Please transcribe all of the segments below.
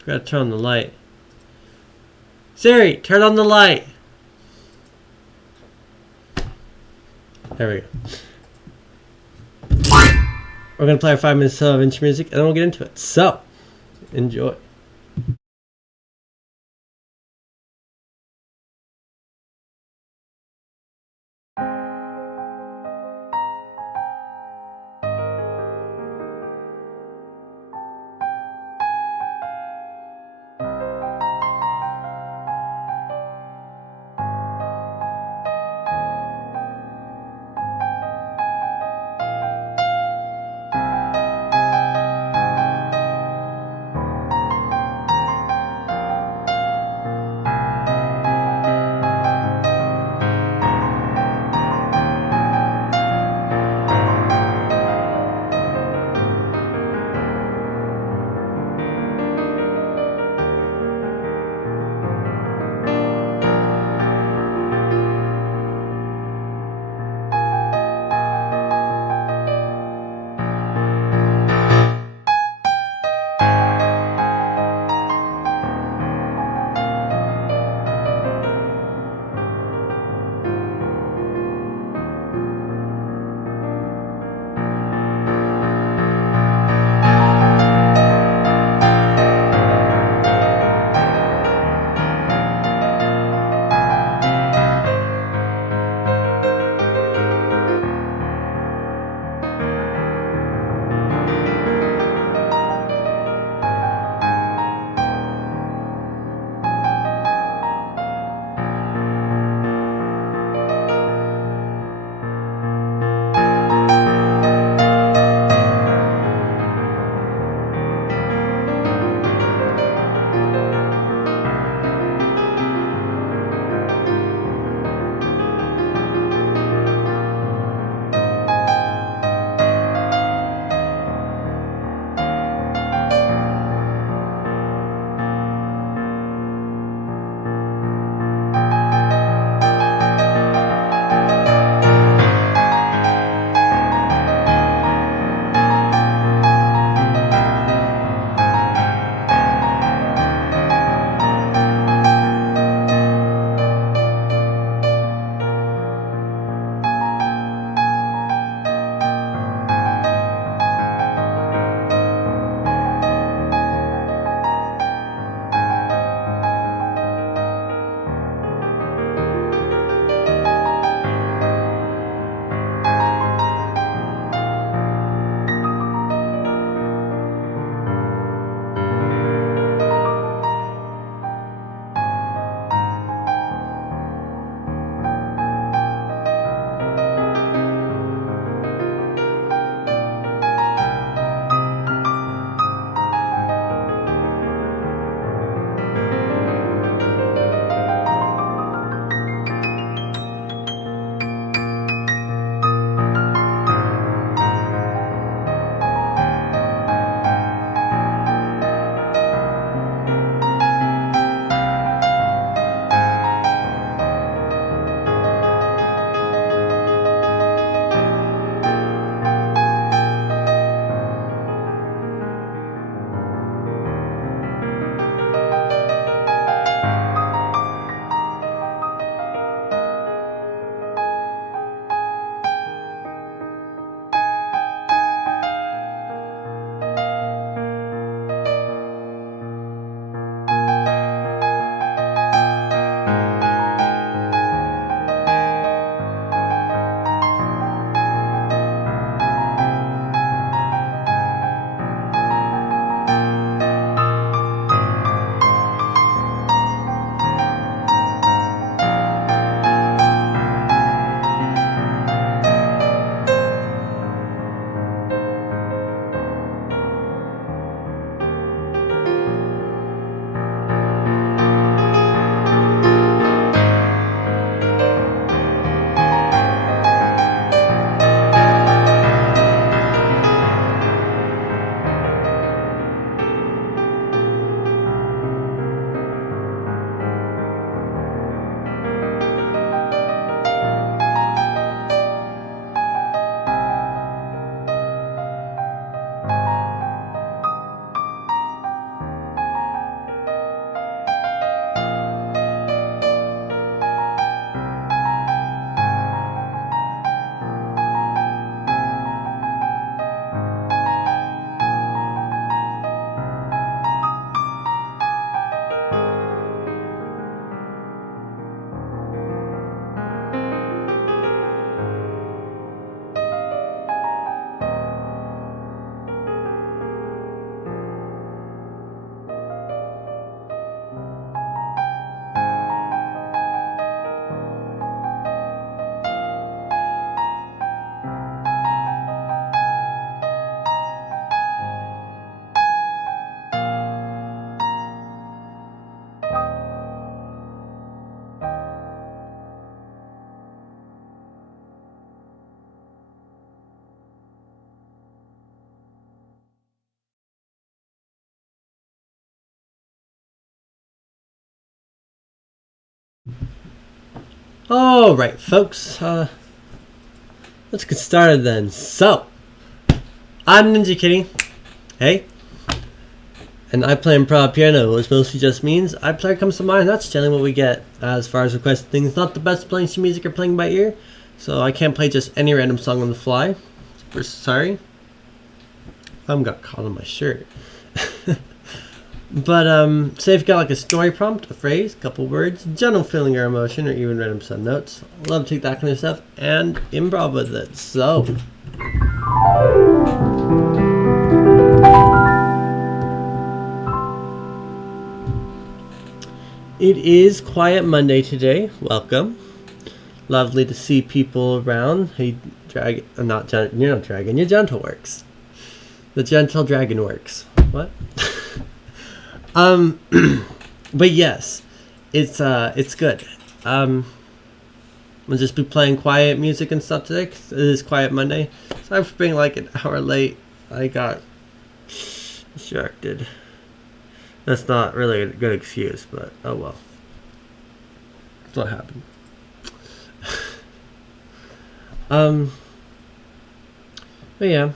Forgot to turn on the light. Siri, turn on the light. There we go. We're going to play our 5 minutes of intro music and then we'll get into it. So, enjoy. All right, folks. Let's get started then. So, I'm Ninja Kitty. Hey. And I play improv piano, which mostly just means I play comes to mind. That's generally what we get as far as requested things. Not the best playing sheet music or playing by ear, so I can't play just any random song on the fly. Sorry. Thumb got caught on my shirt. But say if you got like a story prompt, a phrase, a couple words, general feeling or emotion, or even random sub notes, I love to take that kind of stuff and improv with it. So it is Quiet Monday today. Welcome. Lovely to see people around. Hey, dragon, you're not dragon. You're gentle works. The gentle dragon works. What? But yes, it's good. We'll just be playing quiet music and stuff today 'cause it is Quiet Monday. Sorry for being like an hour late. I got distracted. That's not really a good excuse, but oh well. That's what happened. But yeah.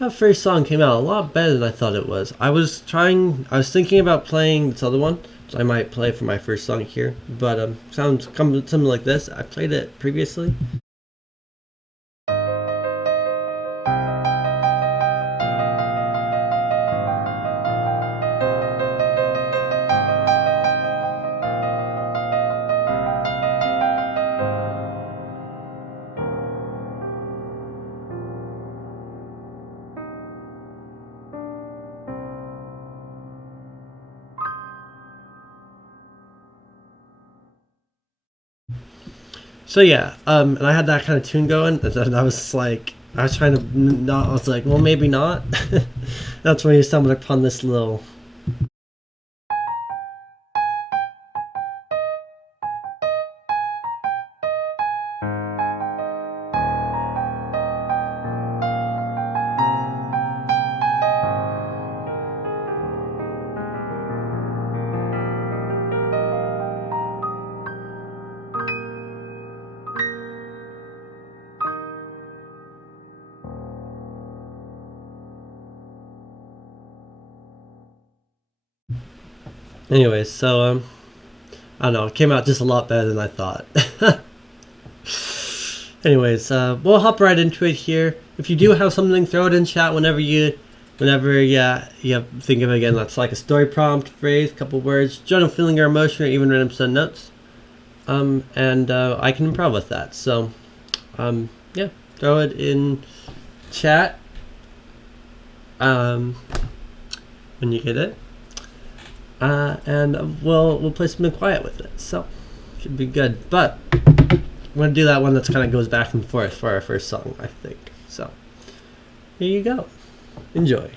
That first song came out a lot better than I thought it was. I was thinking about playing this other one, which I might play for my first song here, but sounds something like this. I played it previously. So yeah, and I had that kind of tune going, and then I was trying to not. I was like, well, maybe not. That's when you stumbled upon this little. Anyways, so I don't know. It came out just a lot better than I thought. Anyways, we'll hop right into it here. If you do have something, throw it in chat whenever you think of it again. That's like a story prompt, phrase, couple words, general feeling or emotion, or even random sub notes. And I can improv with that. So, yeah, throw it in chat when you get it. And we'll play something quiet with it. So, should be good. But I'm going to do that one that's kind of goes back and forth for our first song, I think. So, here you go. Enjoy.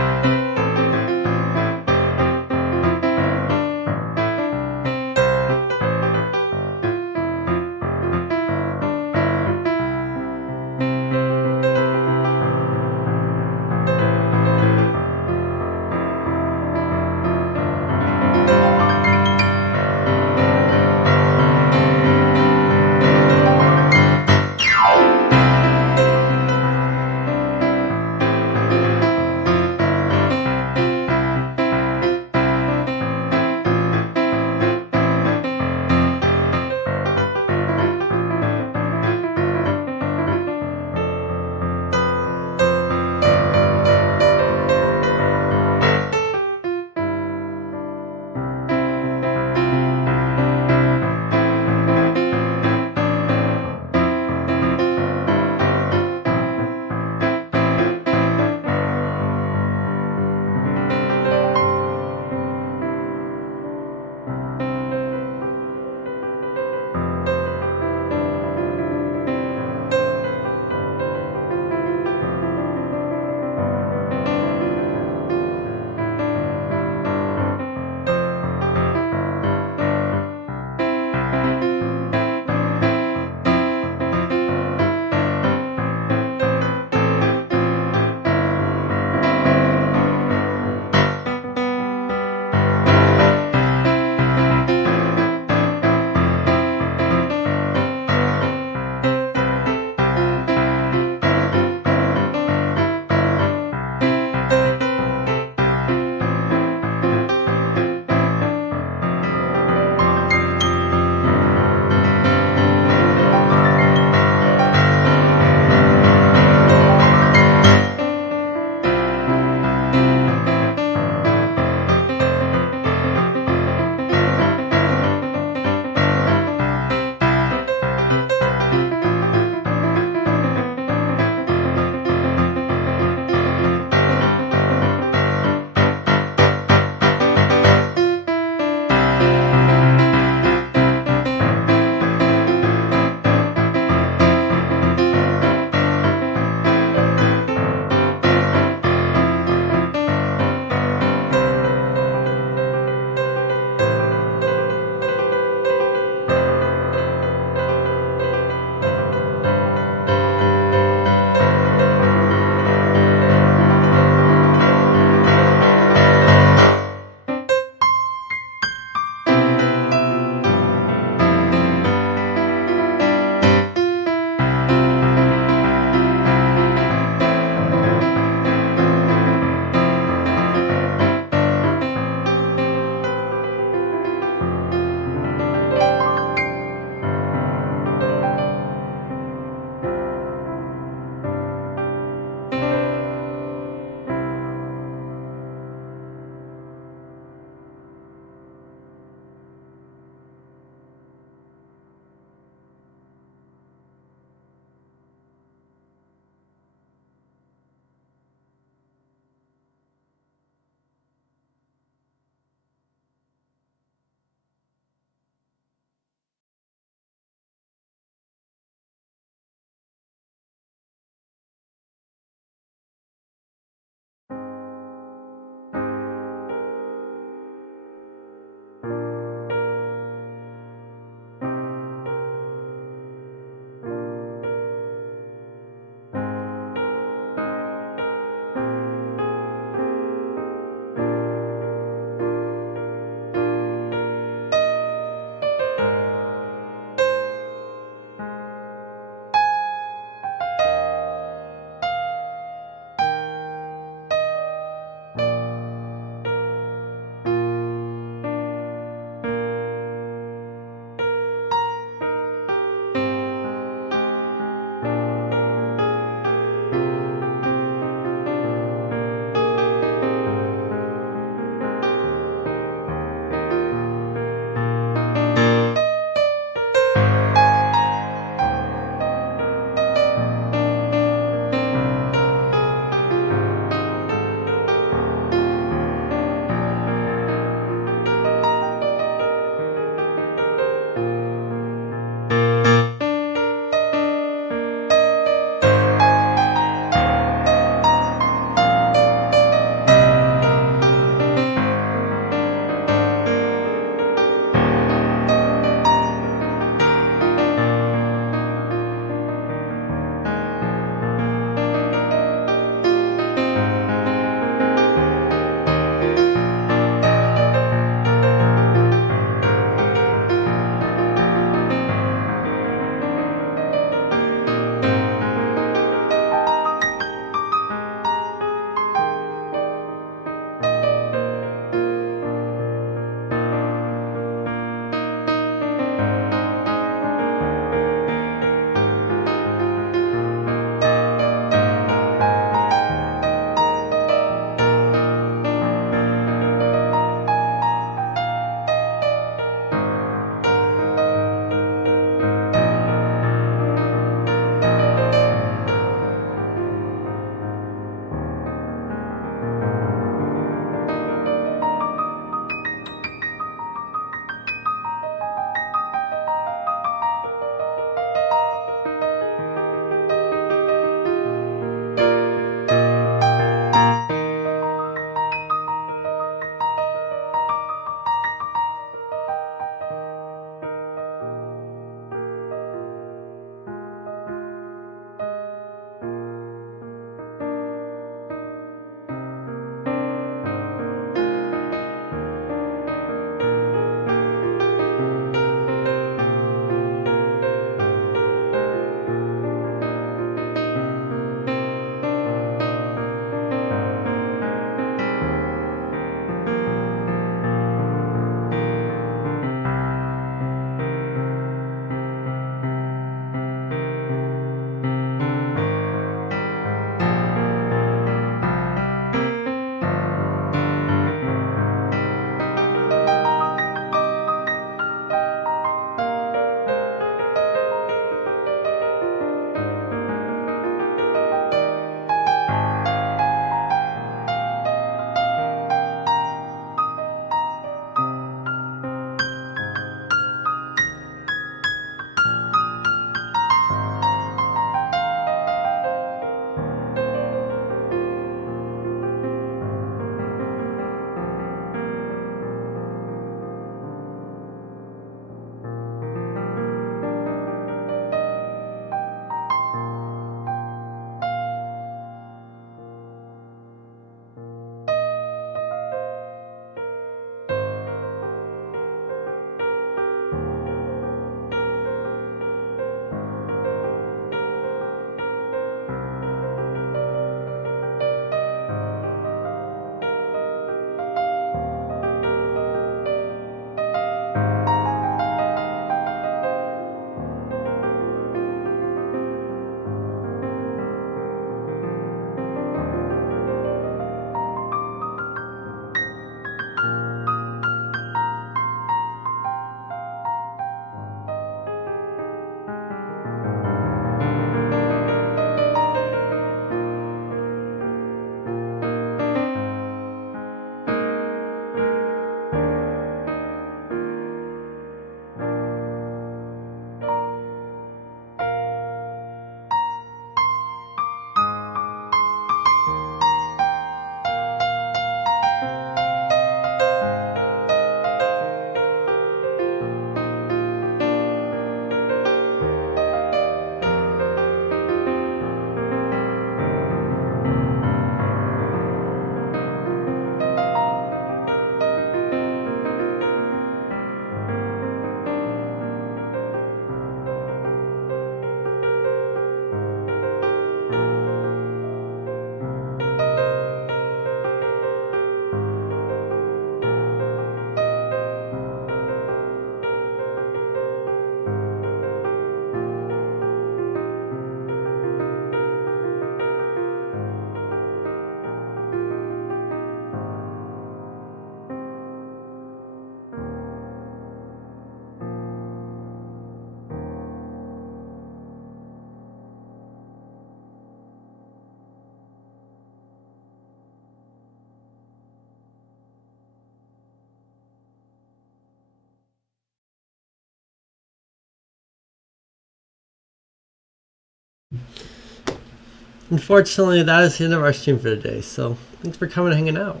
Unfortunately, that is the end of our stream for today. So thanks for coming and hanging out.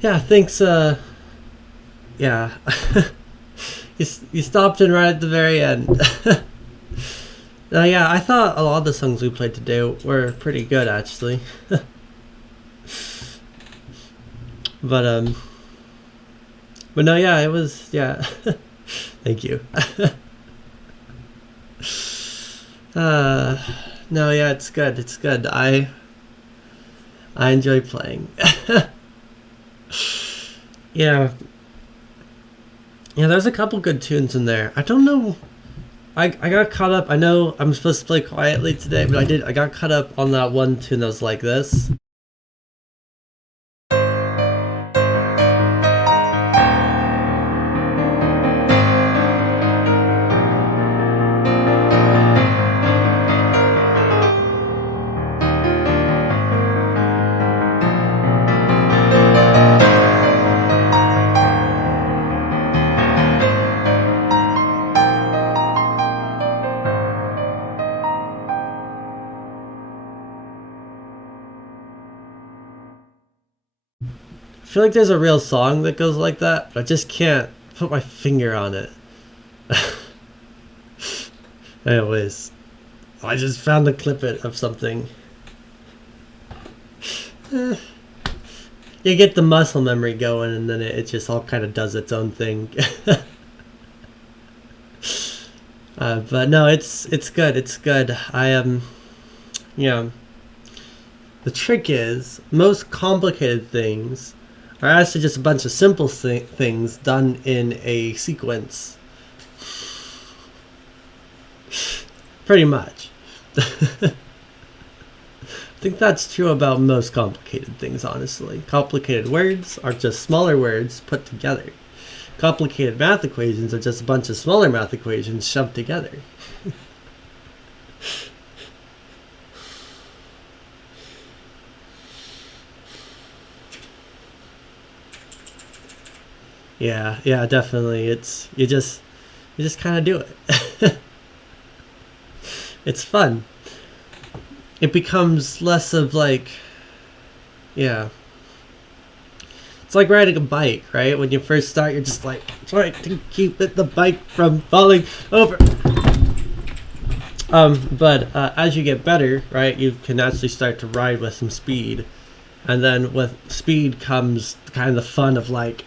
Yeah, thanks. Yeah, you stopped in right at the very end. Yeah, I thought a lot of the songs we played today were pretty good, actually. But no, yeah, it was, yeah. Thank you. No, yeah, it's good. It's good. I enjoy playing. Yeah. Yeah, there's a couple good tunes in there. I don't know. I got caught up. I know I'm supposed to play quietly today, but I got caught up on that one tune that was like this. I feel like there's a real song that goes like that, but I just can't put my finger on it. Anyways, I just found the clip of something. You get the muscle memory going, and then it just all kind of does its own thing. But no, it's good. It's good. Yeah. The trick is most complicated things are actually just a bunch of simple things done in a sequence. Pretty much. I think that's true about most complicated things, honestly. Complicated words are just smaller words put together. Complicated math equations are just a bunch of smaller math equations shoved together. Yeah, definitely. It's you just kind of do it. It's fun. It becomes less of like, yeah. It's like riding a bike, right? When you first start, you're just like trying to keep the bike from falling over. But as you get better, right, you can actually start to ride with some speed, and then with speed comes kind of the fun of like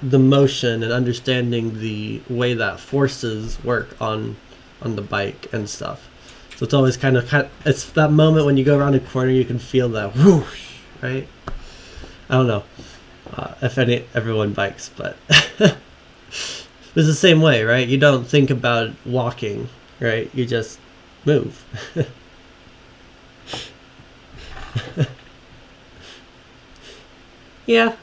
the motion and understanding the way that forces work on the bike and stuff. So it's always kind of it's that moment when you go around a corner, you can feel that whoosh, right? I don't know if everyone bikes, but it's the same way, right? You don't think about walking, right? You just move. Yeah.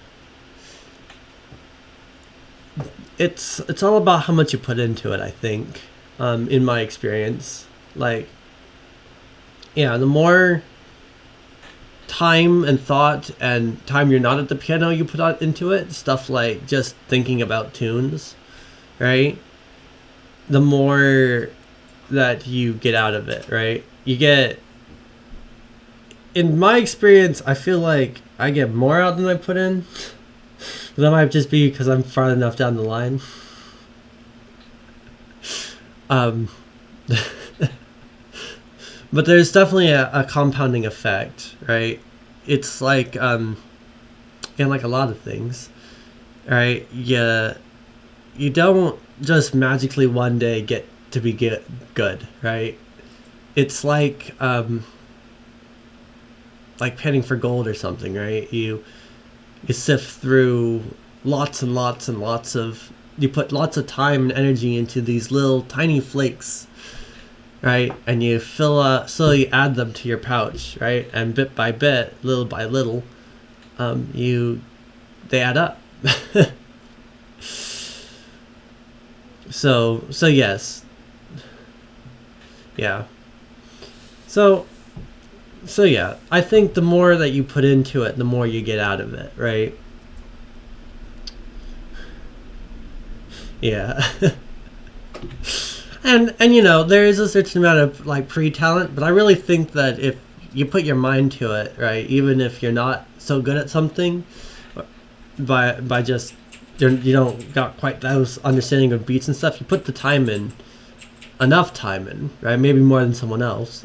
It's all about how much you put into it, I think, in my experience. Like, yeah, the more time and thought and time you're not at the piano you put out into it, stuff like just thinking about tunes, right? The more that you get out of it, right? You get, in my experience, I feel like I get more out than I put in. That might just be because I'm far enough down the line. But there's definitely a compounding effect, right? It's like, and like a lot of things, right? You don't just magically one day get to be good, right? It's like panning for gold or something, right? You sift through lots and lots and lots of, you put lots of time and energy into these little tiny flakes, right? And you slowly add them to your pouch, right? And bit by bit, little by little, they add up. So yes. Yeah. So yeah, I think the more that you put into it, the more you get out of it, right? Yeah. And you know, there is a certain amount of like pre-talent, but I really think that if you put your mind to it, right, even if you're not so good at something, by just you don't got quite those understanding of beats and stuff, you put the time in, enough time in, right, maybe more than someone else,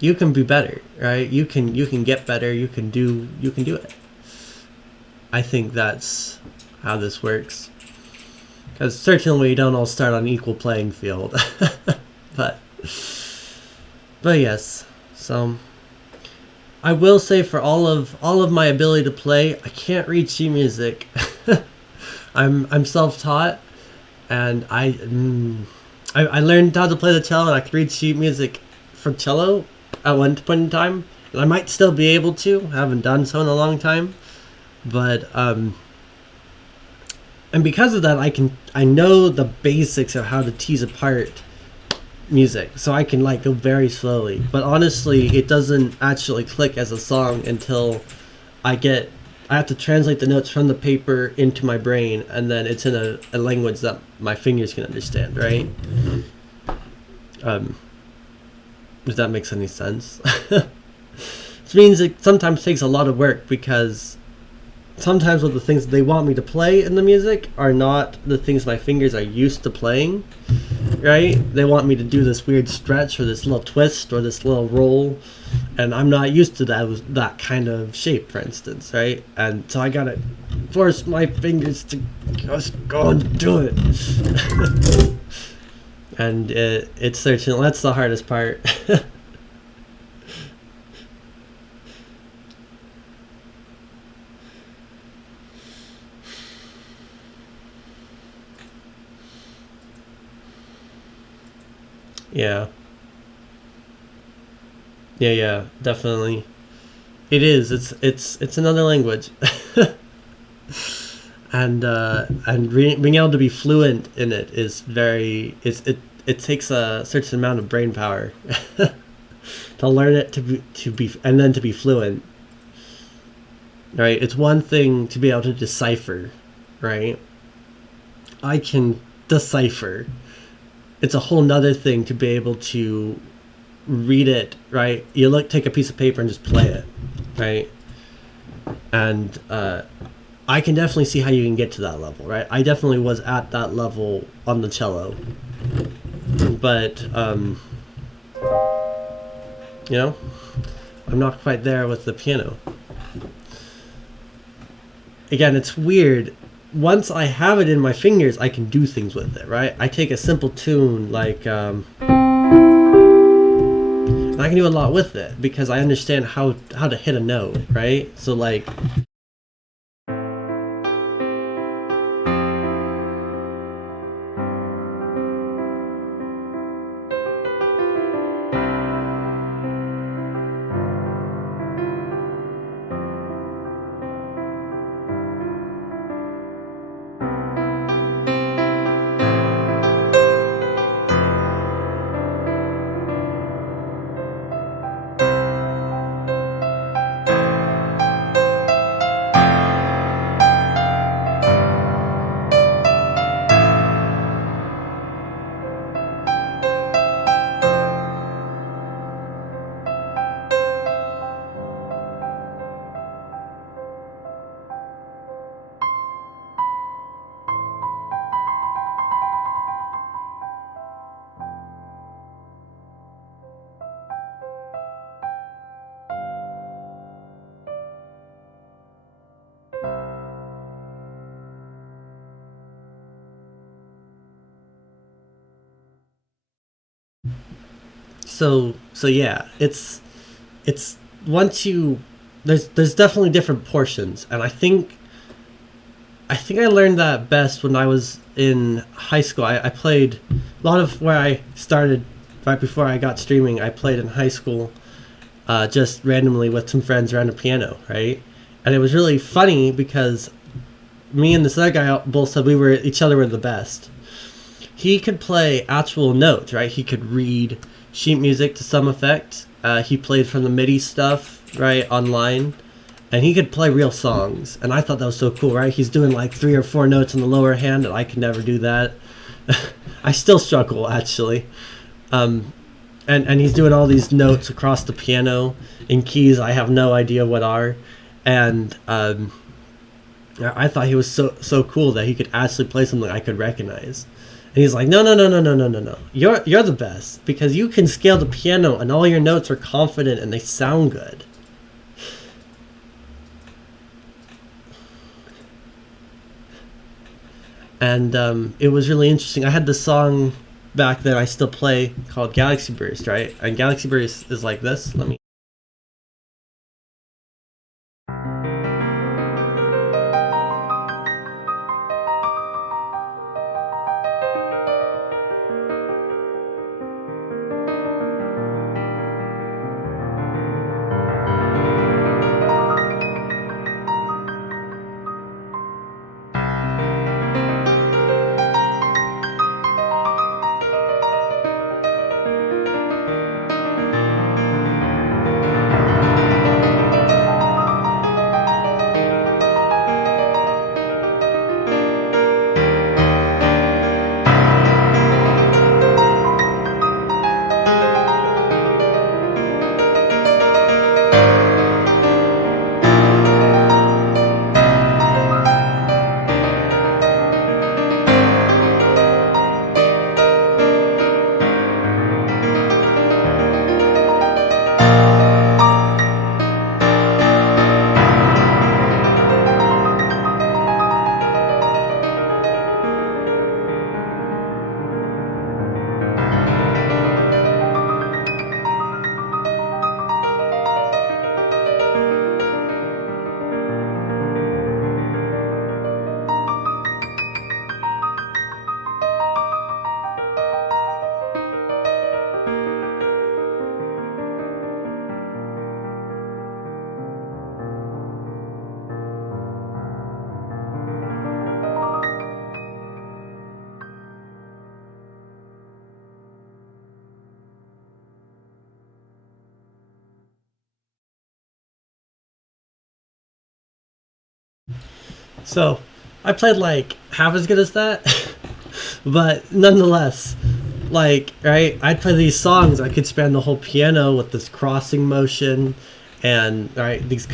you can be better, right? You can get better. You can do it. I think that's how this works. Because certainly we don't all start on equal playing field. but yes. So I will say, for all of my ability to play, I can't read sheet music. I'm self-taught, and I learned how to play the cello, and I could read sheet music for cello at one point in time, and I might still be able to. I haven't done so in a long time, but and because of that, I know the basics of how to tease apart music, so I can like go very slowly. But honestly, it doesn't actually click as a song until I have to translate the notes from the paper into my brain, and then it's in a language that my fingers can understand, right? If that makes any sense. Which means it sometimes takes a lot of work, because sometimes with the things they want me to play in the music are not the things my fingers are used to playing, right? They want me to do this weird stretch or this little twist or this little roll, and I'm not used to that kind of shape, for instance, right? And so I gotta force my fingers to just go and do it. And it's certainly, that's the hardest part. Yeah, definitely. It is. It's another language. And being able to be fluent in it is it takes a certain amount of brain power to learn it, to be and then to be fluent. Right? It's one thing to be able to decipher, right? I can decipher. It's a whole nother thing to be able to read it, right? You take a piece of paper and just play it, right? And I can definitely see how you can get to that level, right? I definitely was at that level on the cello, but you know, I'm not quite there with the piano. Again, it's weird. Once I have it in my fingers, I can do things with it, right? I take a simple tune like, and I can do a lot with it because I understand how to hit a note, right? So like, so yeah, it's once you, there's definitely different portions, and I think I learned that best when I was in high school. I played a lot of where I started right before I got streaming. I played in high school, just randomly with some friends around a piano, right? And it was really funny because me and this other guy both said each other were the best. He could play actual notes, right? He could read sheet music to some effect. He played from the MIDI stuff, right, online. And he could play real songs. And I thought that was so cool, right? He's doing like 3 or 4 notes on the lower hand, and I could never do that. I still struggle actually. And he's doing all these notes across the piano in keys I have no idea what are, and I thought he was so cool that he could actually play something I could recognize. And he's like, no. You're the best because you can scale the piano and all your notes are confident and they sound good. And it was really interesting. I had this song back then I still play called Galaxy Burst, right? And Galaxy Burst is like this. Let me. So I played like half as good as that, but nonetheless, like, right, I'd play these songs. I could span the whole piano with this crossing motion, and right, these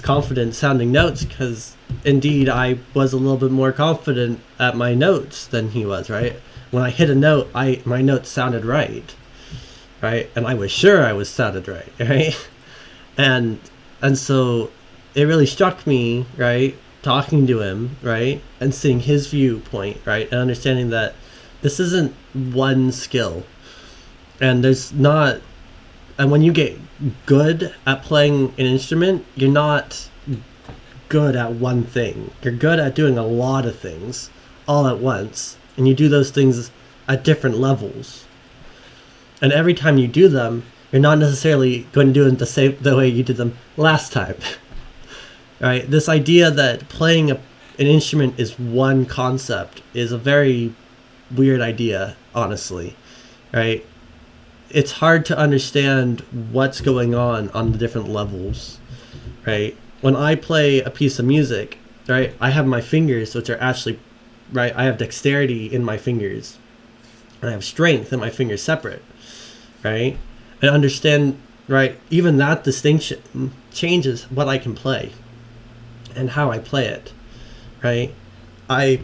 confident sounding notes. Because indeed, I was a little bit more confident at my notes than he was. Right, when I hit a note, my notes sounded right, and I was sure I was sounded right, right, and so it really struck me, right, talking to him, right, and seeing his viewpoint, right, and understanding that this isn't one skill, and there's not, and when you get good at playing an instrument, you're not good at one thing. You're good at doing a lot of things all at once, and you do those things at different levels. And every time you do them, you're not necessarily going to do it the way you did them last time. Right? This idea that playing an instrument is one concept is a very weird idea, honestly. Right? It's hard to understand what's going on the different levels. Right? When I play a piece of music, right, I have my fingers, which are actually, right, I have dexterity in my fingers. And I have strength in my fingers separate. Right? And understand, right, even that distinction changes what I can play and how I play it, right? I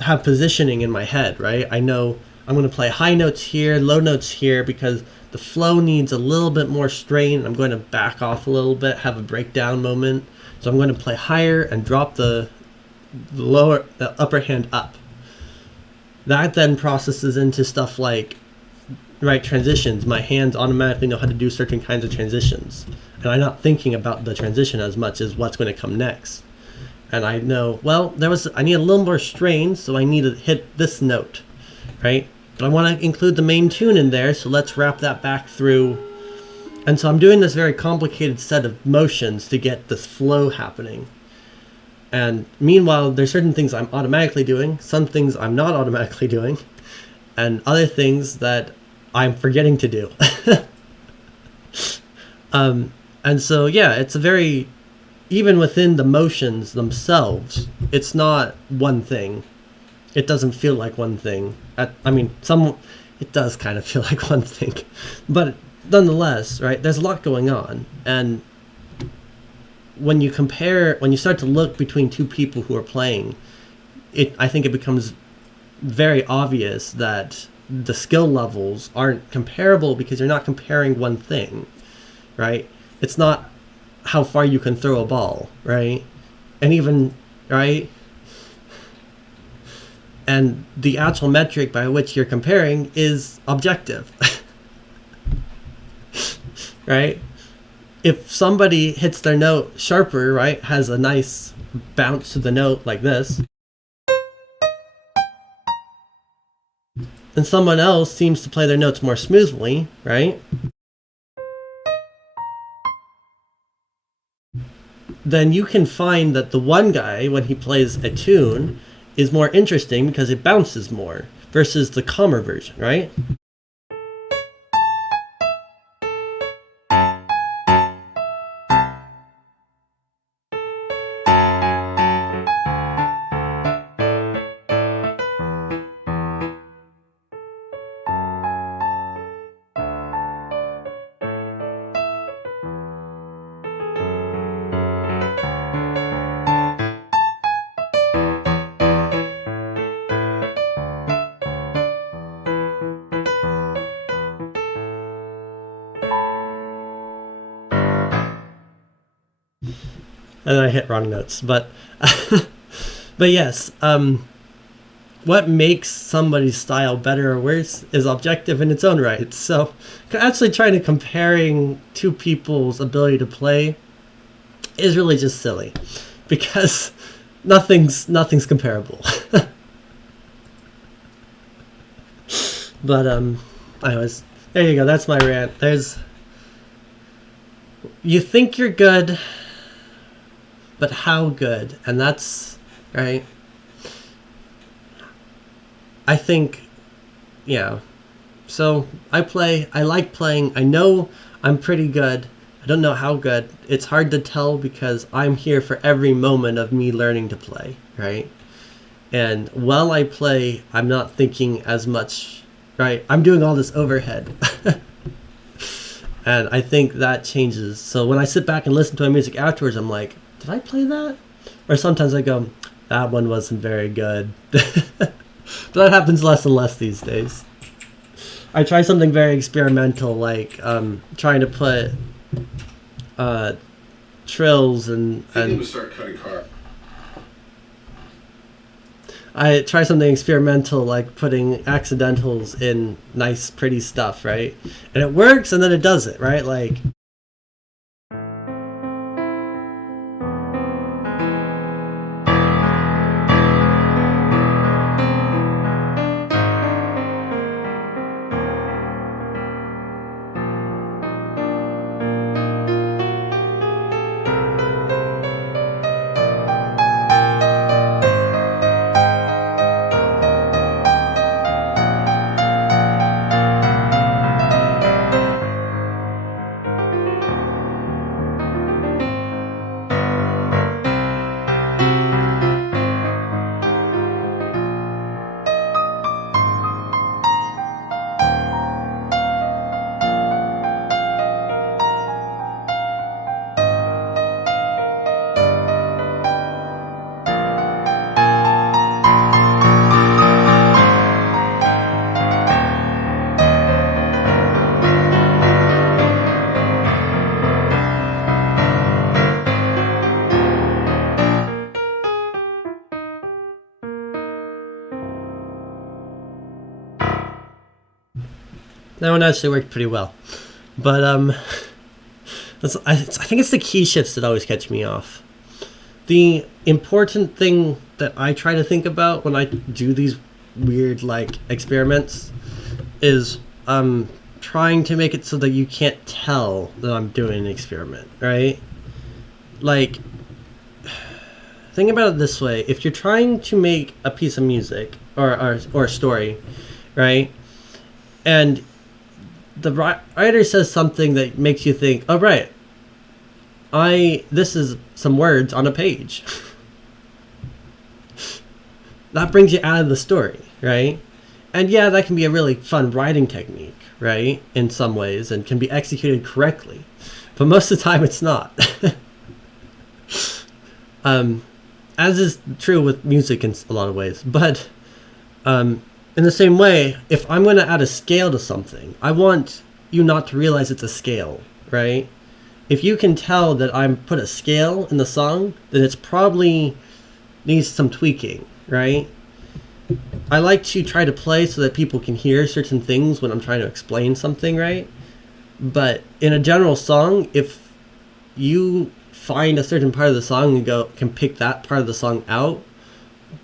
have positioning in my head, right? I know I'm going to play high notes here, low notes here, because the flow needs a little bit more strain. I'm going to back off a little bit, have a breakdown moment. So I'm going to play higher and drop the upper hand up. That then processes into stuff like, right, transitions. My hands automatically know how to do certain kinds of transitions. And I'm not thinking about the transition as much as what's going to come next. And I know, well, I need a little more strain, so I need to hit this note, right? But I want to include the main tune in there, so let's wrap that back through. And so I'm doing this very complicated set of motions to get this flow happening. And meanwhile, there's certain things I'm automatically doing, some things I'm not automatically doing, and other things that I'm forgetting to do. And so, yeah, it's a very, even within the motions themselves, it's not one thing. it doesn't feel like one thing. I mean, it does kind of feel like one thing, but nonetheless, right? There's a lot going on, and when you start to look between two people who are playing, I think it becomes very obvious that the skill levels aren't comparable because you're not comparing one thing, right? It's not how far you can throw a ball, right? And even, right? And the actual metric by which you're comparing is objective, right? If somebody hits their note sharper, right, has a nice bounce to the note like this, and someone else seems to play their notes more smoothly, right, then you can find that the one guy, when he plays a tune, is more interesting because it bounces more versus the calmer version, right? And I hit wrong notes, but but yes, what makes somebody's style better or worse is objective in its own right. So actually trying to comparing two people's ability to play is really just silly, because nothing's comparable. But anyways, there you go. That's my rant. You think you're good, but how good? And that's right. I think, yeah. So I like playing. I know I'm pretty good. I don't know how good. It's hard to tell because I'm here for every moment of me learning to play, right? And while I play, I'm not thinking as much, right? I'm doing all this overhead. And I think that changes. So when I sit back and listen to my music afterwards, I'm like, did I play that? Or sometimes I go, that one wasn't very good. But that happens less and less these days. I try something very experimental, like trying to put trills and start cutting car. I try something experimental, like putting accidentals in nice, pretty stuff, right? And it works, and then it doesn't, right? Like, that one actually worked pretty well. But I think it's the key shifts that always catch me off. The important thing that I try to think about when I do these weird, like, experiments is trying to make it so that you can't tell that I'm doing an experiment, right? Like, think about it this way. If you're trying to make a piece of music or a story, right? And the writer says something that makes you think, oh, right, this is some words on a page. that brings you out of the story, right? And yeah, that can be a really fun writing technique, right? In some ways, and can be executed correctly. But most of the time, it's not. As is true with music in a lot of ways. But in the same way, if I'm going to add a scale to something, I want you not to realize it's a scale, right? If you can tell that I'm put a scale in the song, then it's probably needs some tweaking, right? I like to try to play so that people can hear certain things when I'm trying to explain something, right? But in a general song, if you find a certain part of the song and can pick that part of the song out,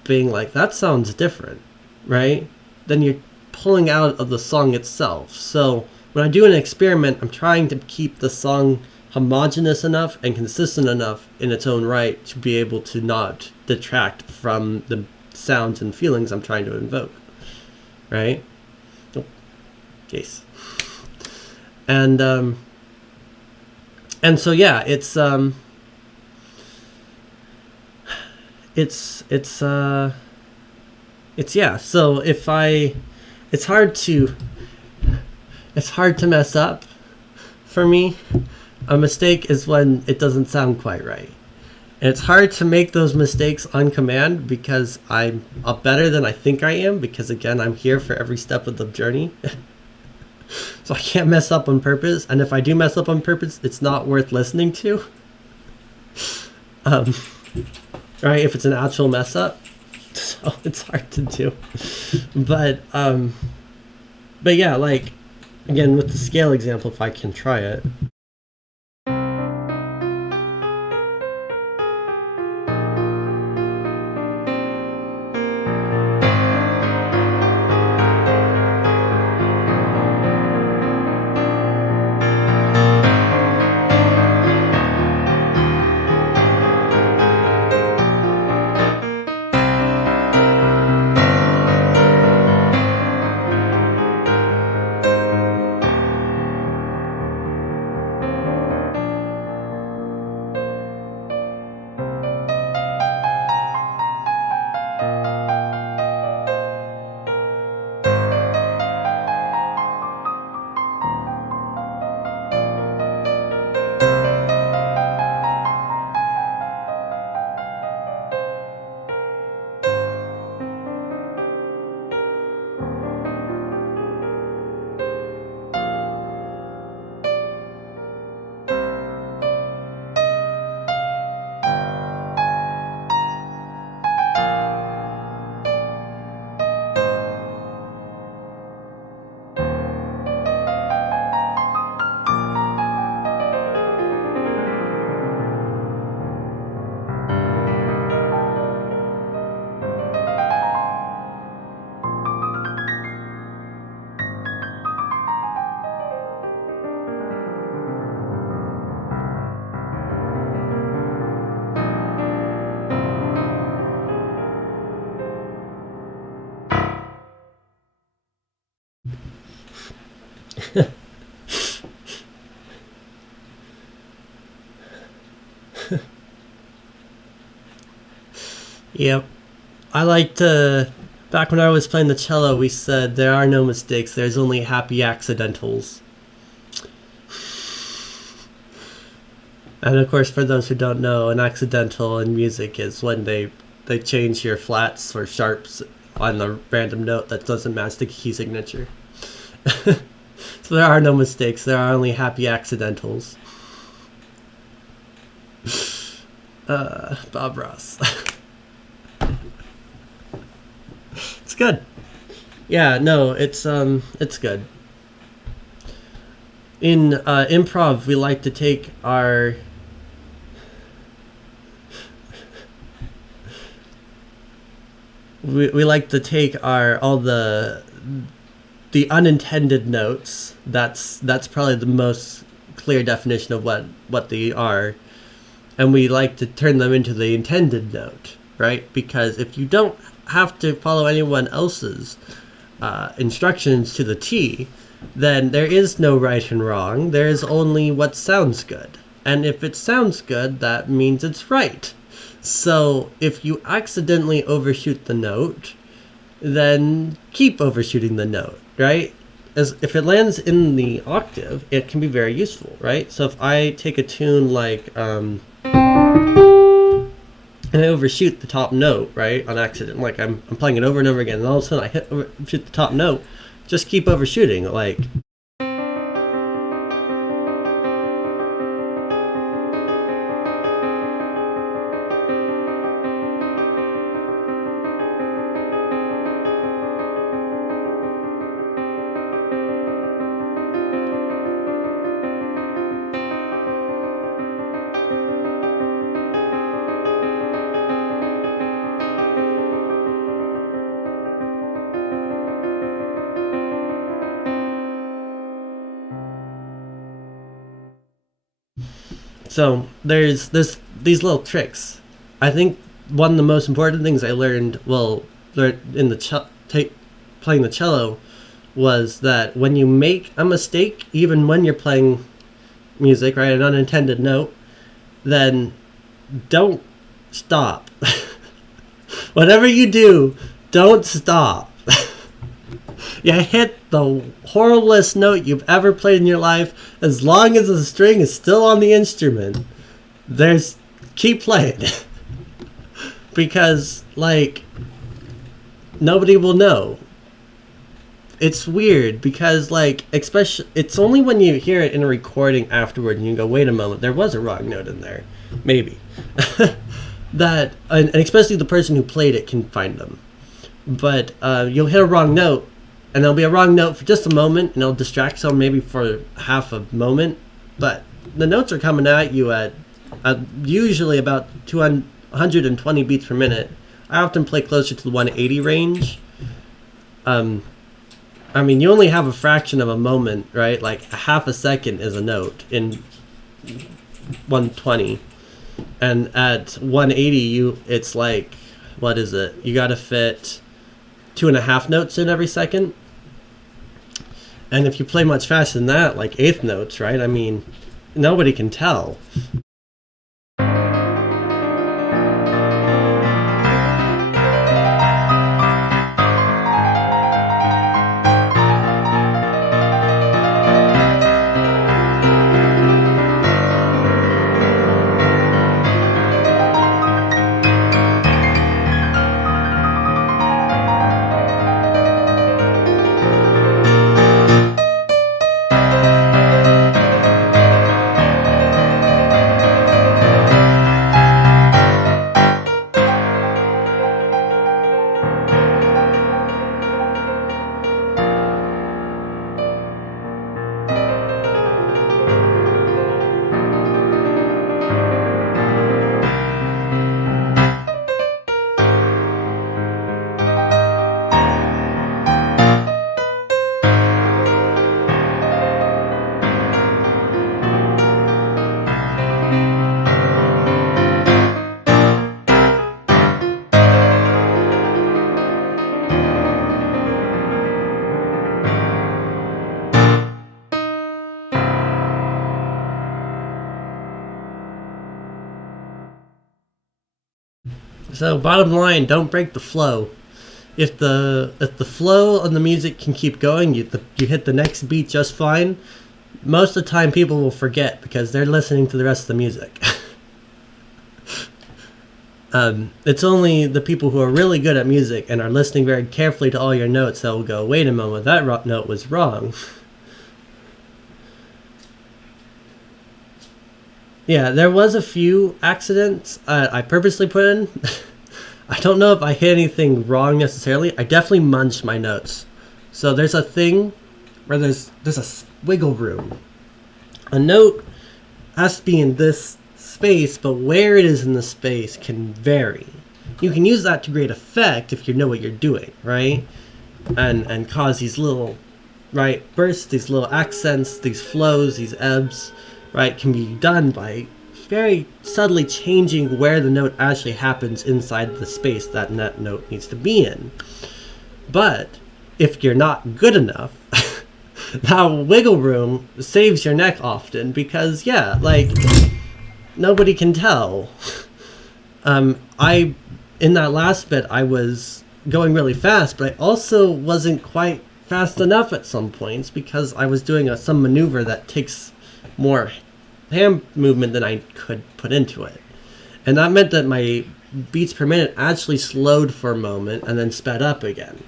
being like, that sounds different, right? Then you're pulling out of the song itself. So when I do an experiment, I'm trying to keep the song homogeneous enough and consistent enough in its own right to be able to not detract from the sounds and feelings I'm trying to invoke, right? Oh, yes. And so yeah, it's yeah. So it's hard to mess up for me. A mistake is when it doesn't sound quite right. And it's hard to make those mistakes on command because I'm better than I think I am, because again, I'm here for every step of the journey. So I can't mess up on purpose. And if I do mess up on purpose, it's not worth listening to. Right, if it's an actual mess up. So it's hard to do. But yeah, like, again, with the scale example, if I can try it. Yep. I like to... Back when I was playing the cello, we said there are no mistakes, there's only happy accidentals. And of course, for those who don't know, an accidental in music is when they change your flats or sharps on a random note that doesn't match the key signature. So there are no mistakes, there are only happy accidentals. Bob Ross. It's good. Yeah, no, it's good. In improv, we like to take our we like to take all the unintended notes. That's probably the most clear definition of what they are, and we like to turn them into the intended note, right? Because if you don't have to follow anyone else's instructions to the T, then there is no right and wrong. There is only what sounds good. And if it sounds good, that means it's right. So if you accidentally overshoot the note, then keep overshooting the note, right? As if it lands in the octave, it can be very useful, right? So if I take a tune like and I overshoot the top note, right, on accident, like I'm playing it over and over again, and all of a sudden I overshoot the top note, just keep overshooting, like. So there's these little tricks. I think one of the most important things I learned, in the playing the cello, was that when you make a mistake, even when you're playing music, right, an unintended note, then don't stop. Whatever you do, don't stop. You hit the horriblest note you've ever played in your life, as long as the string is still on the instrument. Keep playing. Because, like, nobody will know. It's weird because, like, especially, it's only when you hear it in a recording afterward and you go, wait a moment, there was a wrong note in there. Maybe. And especially the person who played it can find them. But you'll hit a wrong note, and there'll be a wrong note for just a moment, and it'll distract someone maybe for half a moment. But the notes are coming at you at usually about 120 beats per minute. I often play closer to the 180 range. I mean, you only have a fraction of a moment, right? Like a half a second is a note in 120. And at 180, it's like, what is it? You got to fit 2.5 notes in every second. And if you play much faster than that, like eighth notes, right? I mean, nobody can tell. So bottom line, don't break the flow. If the flow on the music can keep going, you hit the next beat just fine. Most of the time, people will forget because they're listening to the rest of the music. It's only the people who are really good at music and are listening very carefully to all your notes that will go, wait a moment, that note was wrong. Yeah, there was a few accidents I purposely put in. I don't know if I hit anything wrong necessarily. I definitely munched my notes. So there's a thing where there's a wiggle room. A note has to be in this space, but where it is in the space can vary. You can use that to great effect if you know what you're doing, right? And cause these little, right, bursts, these little accents, these flows, these ebbs, right, can be done by very subtly changing where the note actually happens inside the space that note needs to be in. But if you're not good enough, that wiggle room saves your neck often because, yeah, like, nobody can tell. I in that last bit I was going really fast, but I also wasn't quite fast enough at some points because I was doing some maneuver that takes more hand movement than I could put into it. And that meant that my beats per minute actually slowed for a moment and then sped up again.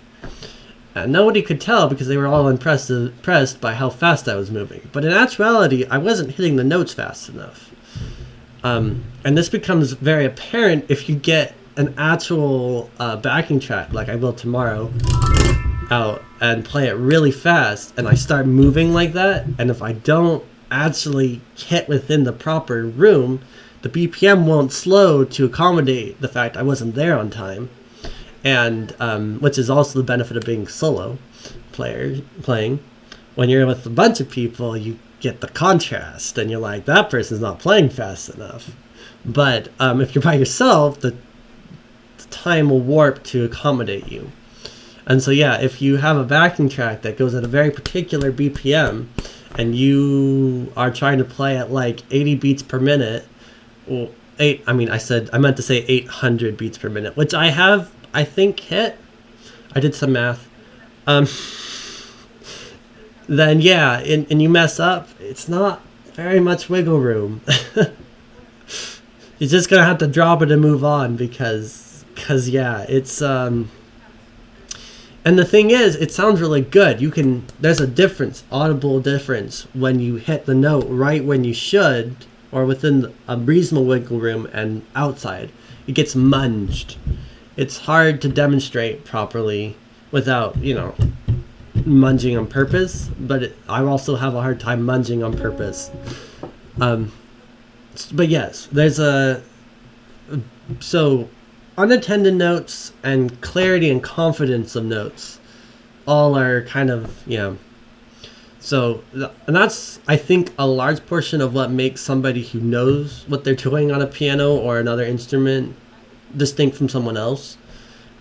And nobody could tell because they were all impressed by how fast I was moving. But in actuality, I wasn't hitting the notes fast enough. And this becomes very apparent if you get an actual backing track, like I will tomorrow, out and play it really fast, and I start moving like that, and if I don't actually hit within the proper room, the BPM won't slow to accommodate the fact I wasn't there on time. And which is also the benefit of being solo playing. When you're with a bunch of people, you get the contrast, and you're like, that person's not playing fast enough. But if you're by yourself, the time will warp to accommodate you. And so yeah, if you have a backing track that goes at a very particular BPM, and you are trying to play at like 80 beats per minute, well, I meant to say 800 beats per minute, which I think hit. I did some math. Then yeah, and you mess up, it's not very much wiggle room. You're just gonna have to drop it and move on because yeah, it's and the thing is, it sounds really good. There's a difference, audible difference, when you hit the note right when you should, or within a reasonable wiggle room, and outside. It gets munged. It's hard to demonstrate properly without, munging on purpose, but I also have a hard time munging on purpose. But yes, so unattended notes and clarity and confidence of notes all are kind of, so, and that's, I think, a large portion of what makes somebody who knows what they're doing on a piano or another instrument distinct from someone else.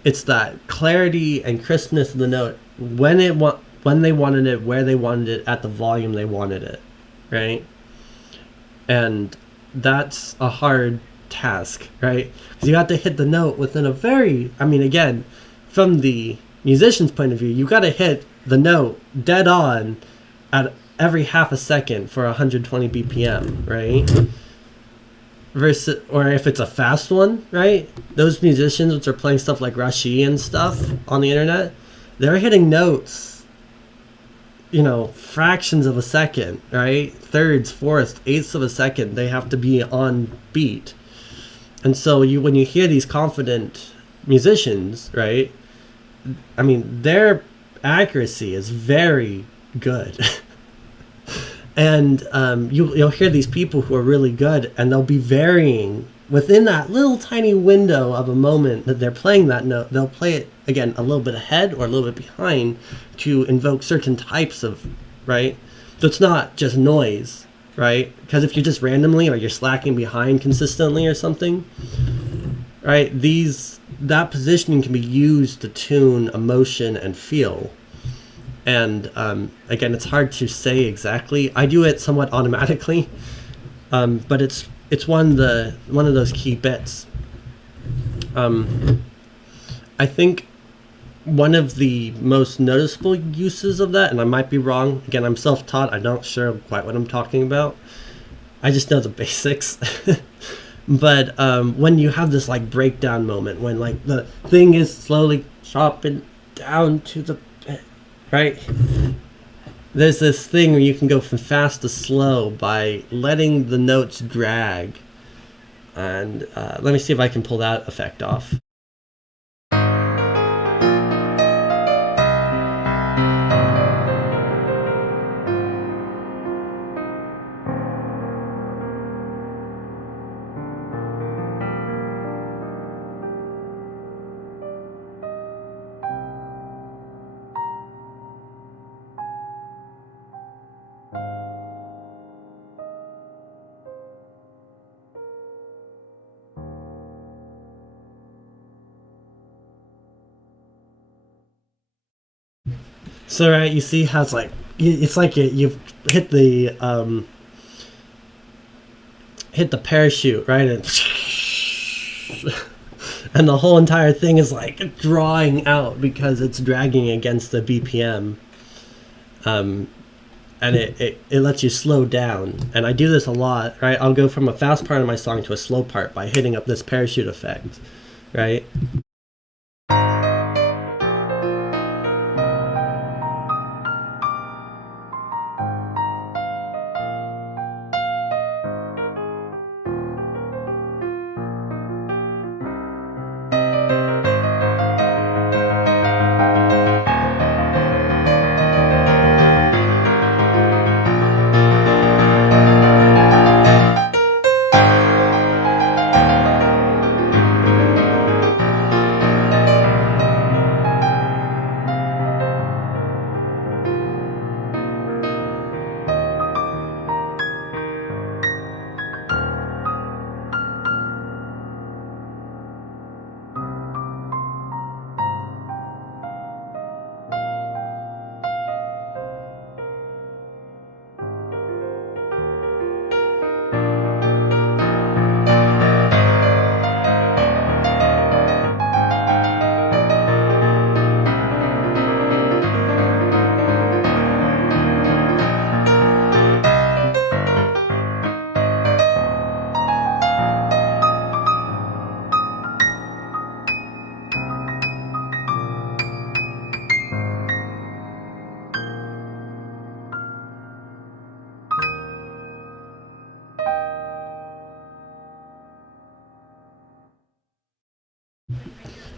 It's that clarity and crispness of the note when they wanted it, where they wanted it, at the volume they wanted it, right? And that's a hard task, right? Because you have to hit the note within again, from the musician's point of view, you got to hit the note dead on at every half a second for 120 BPM, right? Or if it's a fast one, right? Those musicians which are playing stuff like Rashi and stuff on the internet, they're hitting notes, fractions of a second, right? Thirds, fourths, eighths of a second. They have to be on beat. And so when you hear these confident musicians, right? Their accuracy is very good. And you'll hear these people who are really good, and they'll be varying within that little tiny window of a moment that they're playing that note. They'll play it, again, a little bit ahead or a little bit behind to invoke certain types of, right? So it's not just noise, right? Because if you're just randomly or you're slacking behind consistently or something, right, that positioning can be used to tune emotion and feel. And again, it's hard to say exactly. I do it somewhat automatically, but it's one of those key bits. I think one of the most noticeable uses of that, and I might be wrong. Again, I'm self-taught. I'm not sure quite what I'm talking about. I just know the basics. But when you have this like breakdown moment, when like the thing is slowly chopping down to the right? There's this thing where you can go from fast to slow by letting the notes drag. And let me see if I can pull that effect off. So right, you see how it's like you've hit the parachute, right? And and the whole entire thing is like drawing out because it's dragging against the BPM. And it lets you slow down. And I do this a lot, right? I'll go from a fast part of my song to a slow part by hitting up this parachute effect, right?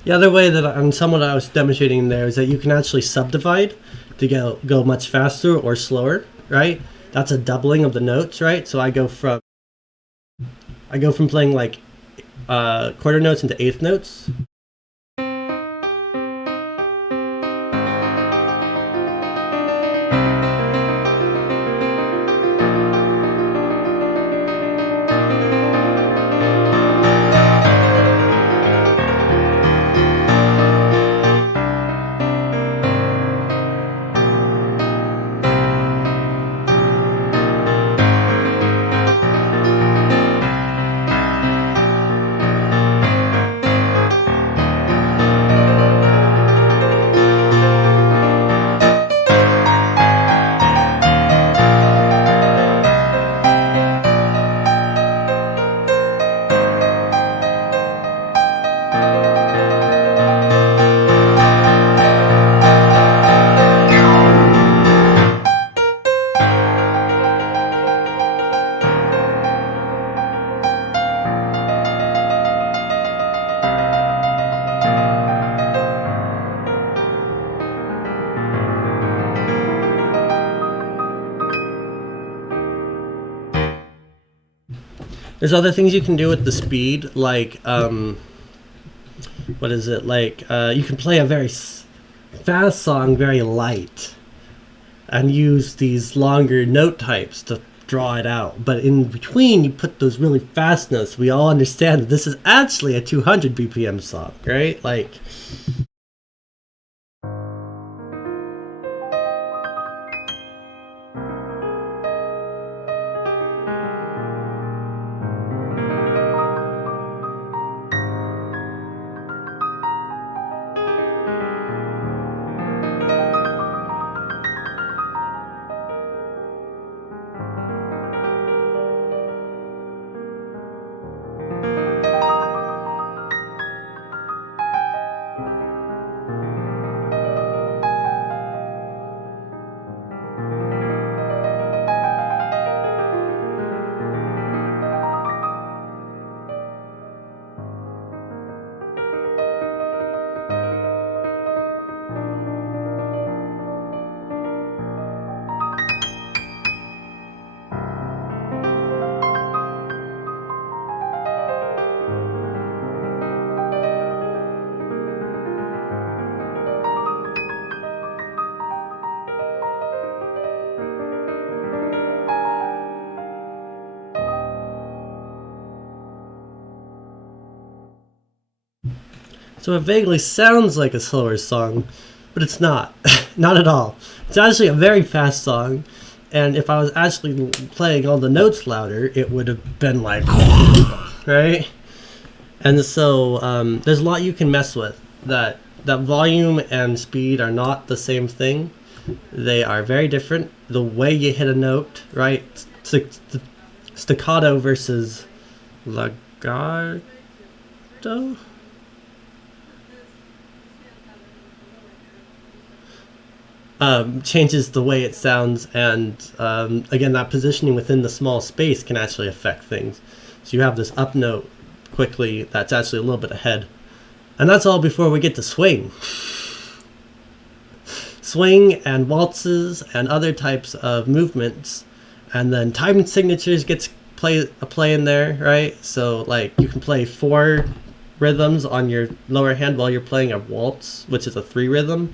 The other way that somewhat I was demonstrating there is that you can actually subdivide to go much faster or slower, right? That's a doubling of the notes, right? So I go from playing like quarter notes into eighth notes. There's other things you can do with the speed, like what is it? Like you can play a very fast song very light, and use these longer note types to draw it out. But in between, you put those really fast notes. We all understand that this is actually a 200 BPM song, right? Like. So it vaguely sounds like a slower song, but it's not. Not at all. It's actually a very fast song, and if I was actually playing all the notes louder, it would have been like, right? And so there's a lot you can mess with. That volume and speed are not the same thing. They are very different. The way you hit a note, right? Staccato versus legato. Changes the way it sounds, and again, that positioning within the small space can actually affect things. So you have this up note quickly that's actually a little bit ahead. And that's all before we get to swing. Swing and waltzes and other types of movements. And then time signatures gets a play in there, right? So like you can play 4 rhythms on your lower hand while you're playing a waltz, which is a 3 rhythm.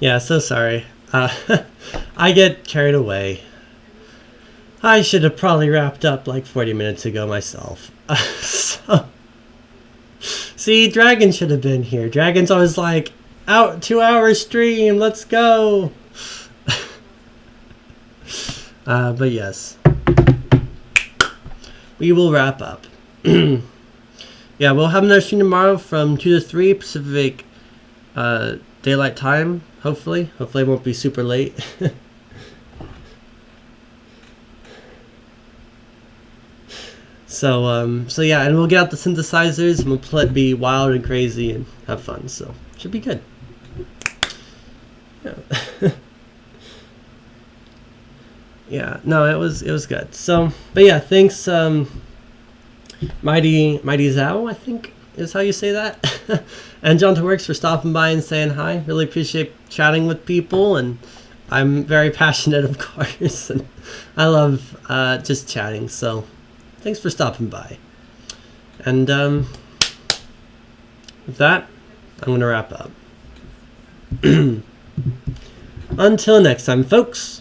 Yeah, so sorry. I get carried away. I should have probably wrapped up like 40 minutes ago myself. See, Dragon should have been here. Dragon's always like, out 2-hour stream, let's go. But yes. We will wrap up. Yeah, we'll have another stream tomorrow from 2 to 3 Pacific Daylight Time. Hopefully it won't be super late. So yeah, and we'll get out the synthesizers and we'll be wild and crazy and have fun. So should be good. Yeah. Yeah. No, it was good. So, but yeah, thanks, Mighty Zhao, I think is how you say that. And John to Works for stopping by and saying hi. Really appreciate chatting with people, and I'm very passionate, of course, and I love just chatting. So thanks for stopping by. And with that, I'm going to wrap up. Until next time, folks.